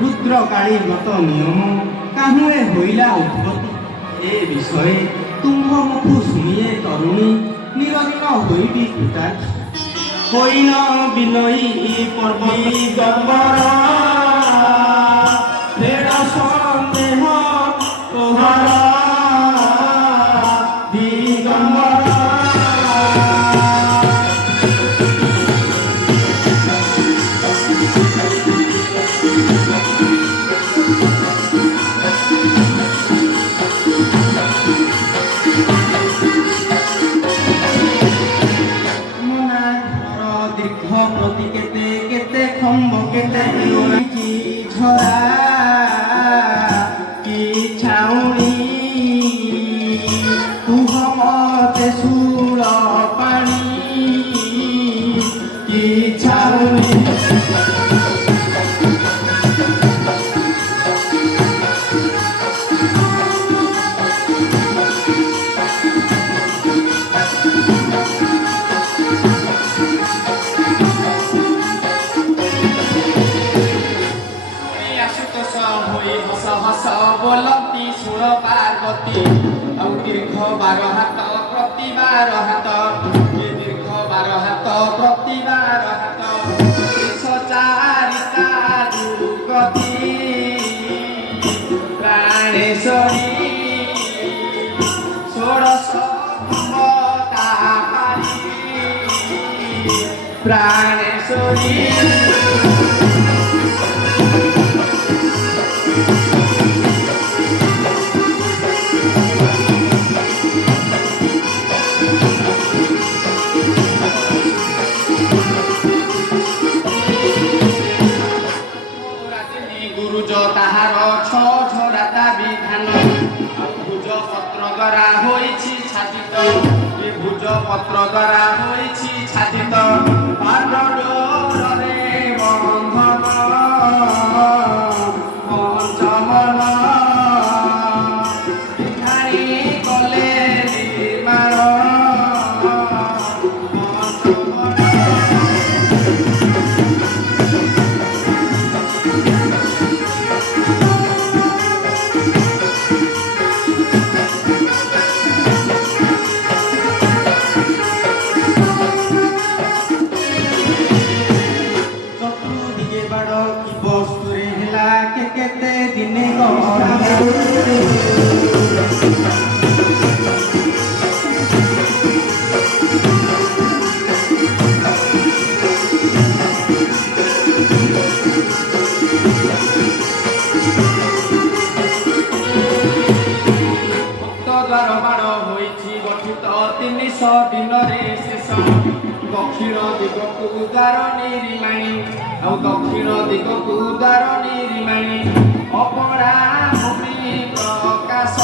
रुद्रकाली गत नियम काहुए होइला उत्पत्ति ए विषय तुम्ह मुखु शुनिए तरुणी निरदिन होइबी कृतार्थ होइन बिनयी पर्वती गम्बर फेर सन्देह तोहर दिगम्बर ସନ୍ତୋଷ ହୋଇ ହସ ହସ ବୋଲନ୍ତି ଶୁଣ ପାର୍ବତୀ ଆଉ ଦୀର୍ଘ 12 ହାତ ପ୍ରତି 12 ହାତ ଦୀର୍ଘ 12 ହାତ ପ୍ରତି 12 ହାତ ଚାରିତା ଦୁର୍ଗତି ପ୍ରାଣେଶ୍ୱରୀ ଷୋଡ଼ଶ ତାହାରି ପ୍ରାଣେଶ୍ୱରୀ গুরুজ তাহার ছড়াতা বিধান ভুজ পত্র দ্বারা হয়েছি ছাদিত এ ভুজ পত্র দ্বারা হয়েছি ছাদিত পাণ্ডরে বন্ধন পঞ্চমন বিহারি কলে নির্মাণ କେତେ ଦିନେ ଭକ୍ତଦ୍ୱାର ବାଡ଼ ହୋଇଛି ଗଠିତ 300 ଦିନରେ ଶେଷ ଦକ୍ଷିଣ ଦିଗକୁ ଦ୍ୱାର ନିରିମାଣି ଆଉ ଦକ୍ଷିଣ ଦିଗକୁ ଦ୍ୱାର ନିରିମାଣି ଅପରା ଭୂମି ପ୍ରକାଶ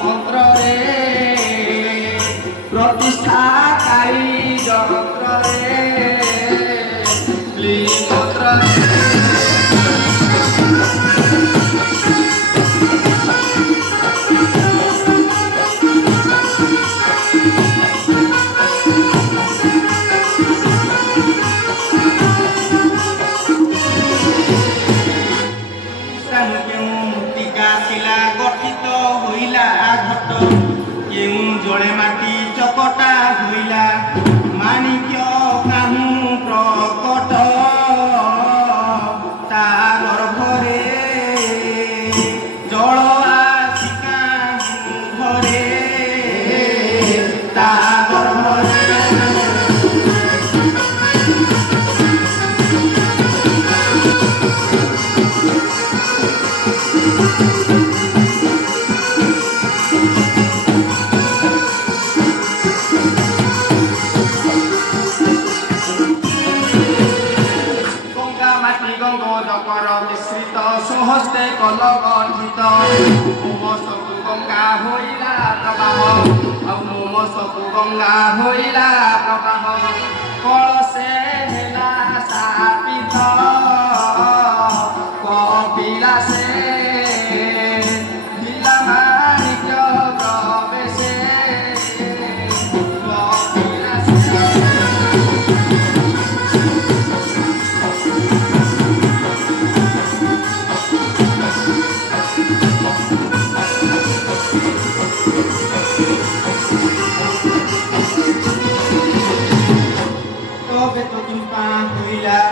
ମନ୍ତ୍ରରେ ପ୍ରତିଷ୍ଠାକାରୀ ଯନ୍ତ୍ରରେ ମନ୍ତ୍ରରେ গঠিত হইলা ঘট কেউ জলে মাটি চকটা হইলা মানিক্য কাহু প্রকট তা গর্ভরে জল আসি কাহু ঘরে তা গর্ভরে মিশ্রিত সহস্তে কল গঠিত মোমসকু গঙ্গা হইলা প্রবাহ ଆଉ মোমসকু গঙ্গা হইলা প্রবাহ কলসে হেলা সাপিত কপিলাসে দিলা মানিক্য প্রবেশে কপিলাসে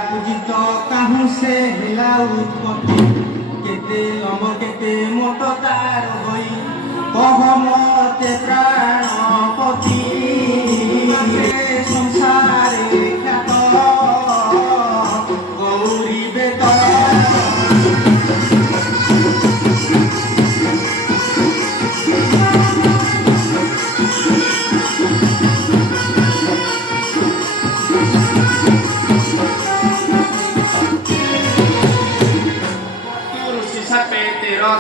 पूजित काहू से हेला उत्पत्ति केते लम केते मोट तार होई कह मते प्राणपति संसारे ख्यात गौरी बेत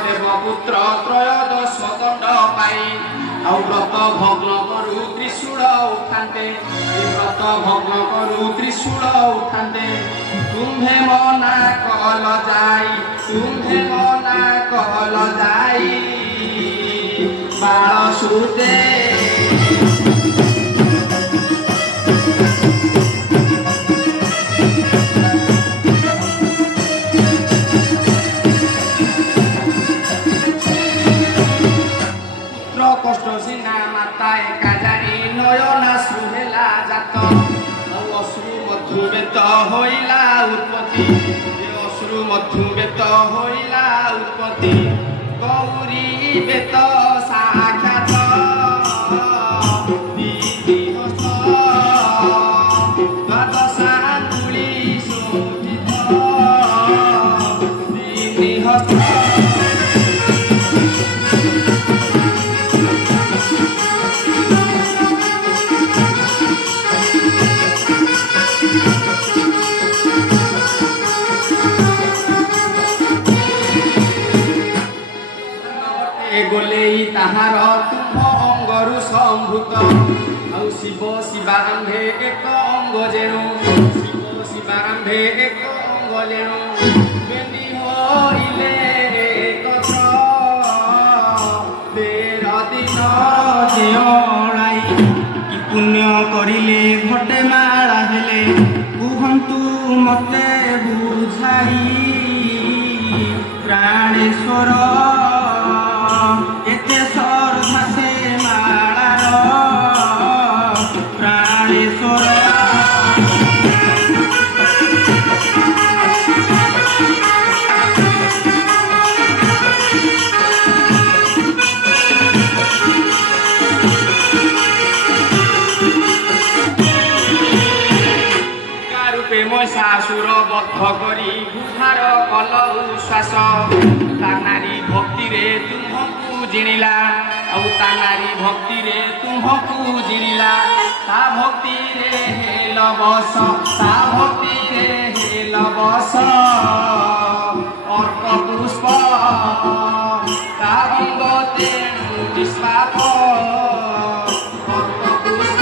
দেবপুত্র ত্রয়োদশ দণ্ড পাই ଆଉ ବ୍ରତ ଭଗ୍ନ କରୁ ତ୍ରିଶୂଳ ଉଠାନ୍ତେ ବ୍ରତ ଭଗ୍ନ କରୁ ତ୍ରିଶୂଳ ଉଠାନ୍ତେ ତୁମ୍ଭେ ମନା କଲ ଯାଇ ତୁମ୍ଭେ ମନା କଲ ଯାଇ ବାଳ ସୁତେ চক্ষু মধ্যু বেত হইলা উৎপত্তি গৌরী বেত সাক্ষাৎ দিদি হস্ত দ্বাদশাঙ্গুলি শোভিত দিদি হস্ত গোলেই তাহার তুম্ভ অঙ্গরু সম্ভূত ଆଉ ଶିବ ଶିବାରମ୍ଭେ ଏକ ଅଙ୍ଗ ଯେଣୁ ଶିବ ଶିବାରମ୍ଭେ ଏକ ଅଙ୍ଗ ଯେଣୁ ବେନି ହୋଇଲେ ଏକତ୍ର ତେର ଦିନ ଜିଅଣାଇ କି ପୁଣ୍ୟ କରିଲେ ଘଟେ ମାଳା ହେଲେ କୁହନ୍ତୁ ମତେ ବୁଝାଇ ପ୍ରାଣେଶ୍ୱର ଏତେ ଶ୍ରଦ୍ଧା ସେ ମାଳାର ପ୍ରାଣେଶ୍ୱର ରୂପେ ମହିଷାସୁର ବଦ୍ଧ କରି ବୁହାର କଲ ଉଶ୍ୱାସ ତା ନାରୀ ଭକ୍ତିରେ ତୁମ୍ଭକୁ ଜିଣିଲା ଆଉ ତା ନାରୀ ଭକ୍ତିରେ ତୁମ୍ଭକୁ ଜିଣିଲା ତା ଭକ୍ତିରେ ହେଲ ବସ ତା ଭକ୍ତିରେ ହେଲ ବସ ଅର୍କ ପୁଷ୍ପ ତା ଅଙ୍ଗ ତେଣୁ ନିଷ୍ପାପ ଅର୍କ ପୁଷ୍ପ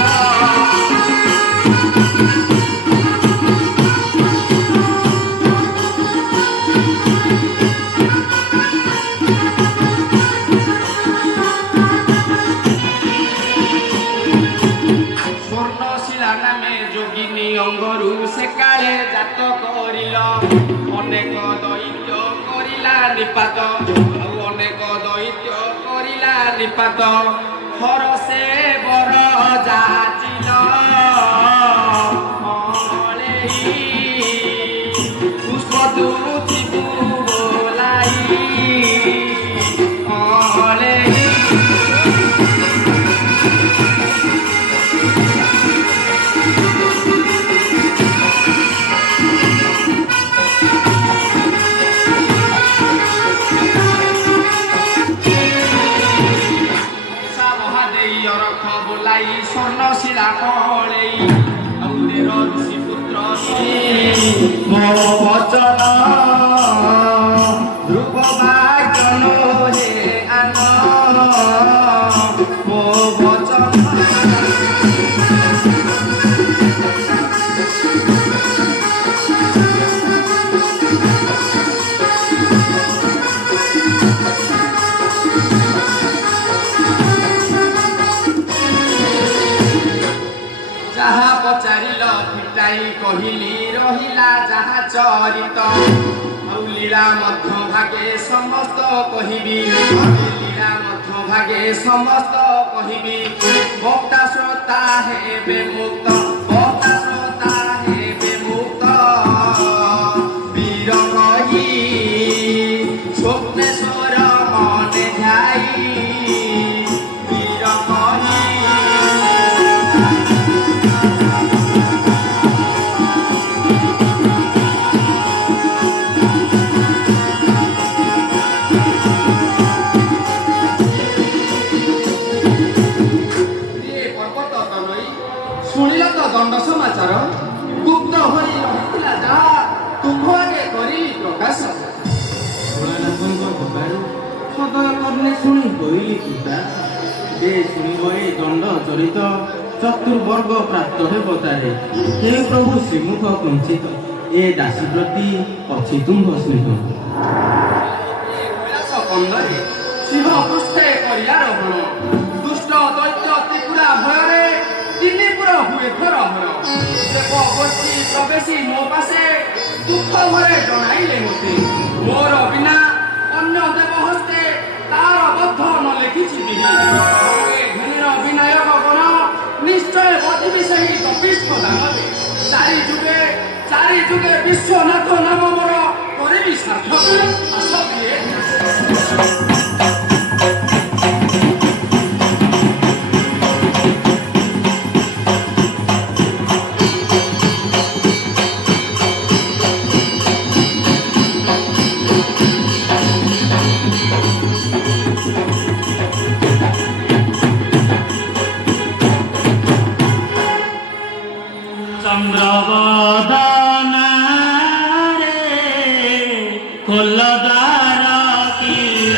ଅଙ୍ଗରୁ ସେ କାଳେ ଜାତ କରିଲ ଅନେକ ଦୈତ୍ୟ କରିଲା ନିପାତ ଆଉ ଅନେକ ଦୈତ୍ୟ କରିଲା ନିପାତ ହର ସେ ବର ଯାଚିଲ ପୁଷ୍ପ ତୁଥିବୁ ବୋଲାଇ ସ୍ୱର୍ଣ୍ଣଶିଳା କଳେଇ ଆଉ ତେର ଋଷି ପୁତ୍ର ମୋ ବଚନ ଧ୍ରୁବ ବାଚନ ହେ ଆନ ମୋ ବଚନ ଯାହା ପଚାରିଲ ଫିଟାଇ କହିଲି ରହିଲା ଯାହା ଚରିତ ଆଉ ଲୀଳା ମଧ୍ୟ ଭାଗେ ସମସ୍ତ କହିବି ଲୀଳା ମଧ୍ୟ ଭାଗେ ସମସ୍ତ କହିବି ବକ୍ତା ଶ୍ରୋତା ହେବେ ମୁକ୍ତ ବକ୍ତା ଶ୍ରୋତା ହେବେ ମୁକ୍ତ ବୀର କହି ସ୍ୱପ୍ନେଶ୍ୱର ମନେ ଧ୍ୟାଇ ବୀର କହି ଶୁଣିଲ ତ ଦଣ୍ଡ ସମାଚାର ଗୁପ୍ତ ହୋଇ ରହିଥିଲା ଯାହା ତୁମ୍ଭ ଆଗେ କରିଲି ପ୍ରକାଶ ଭୋଳାନାଥଙ୍କ କୃପାରୁ ସଦୟ କର୍ଣ୍ଣେ ଶୁଣି କହିଲି ପିତା ଯେ ଶୁଣିବ ଏ ଦଣ୍ଡ ଚରିତ ଚତୁର୍ବର୍ଗ ପ୍ରାପ୍ତ ହେବ ତାରେ ହେ ପ୍ରଭୁ ଶ୍ରୀମୁଖ କଞ୍ଚିତ ଏ ଦାସୀ ପ୍ରତି ଅଛି ତୁମ୍ଭ ସ୍ନେହ କୈଳାସ କନ୍ଦରେ ସିଂହ ପୃଷ୍ଠେ କରିଲା ରହଣ ଦୁଷ୍ଟ ଦୈତ୍ୟ ତ୍ରିପୁରା ଭୟରେ ତିନି ପୁର ହୁଏ ଥର ହର ଦେବ ଗୋଷ୍ଠୀ ପ୍ରବେଶୀ ମୋ ପାଶେ ଦୁଃଖ ଭରେ ଜଣାଇଲେ ମୋତେ ମୋର ବିନା ଅନ୍ୟ ଦେବ ହସ୍ତେ ତାର ବଦ୍ଧନ ଲେଖିଛି ଧନୀର ବିନାୟକ ଗଣ ନିଶ୍ଚୟ ବଧିବି ସେହି କପିଷ୍ଠ ଦାନରେ ଚାରି ଯୁଗେ ବିଶ୍ୱନାଥ ନାମ ମୋର କରିବି ଅଲଗାର କିଲ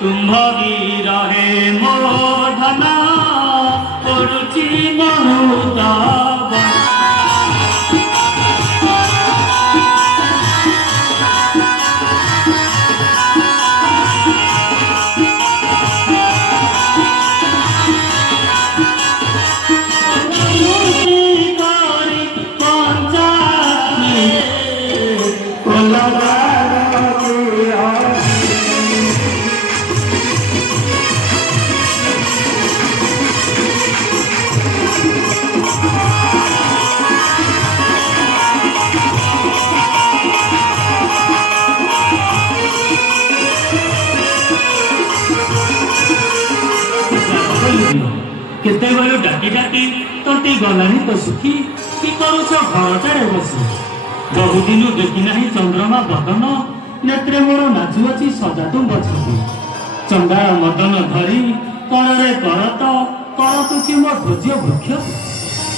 तुम्भगी रहे मो धन पड़ुची बहुत केतेबेलू डाकी डाकी तोटी गलानी तो सुखी कि करुछ घरटारे बसी बहुदिन देखी नाही चंद्रमा बदन नेत्रे मोर नाचुअछि सजातु बछी चंदा मदन धरी कଳରେ करत करतुछि मो ध्वज वृक्ष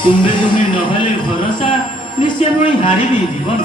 तुम्बे तुम्हें नहले भरोसा निश्चय मुई हारिबी जीवन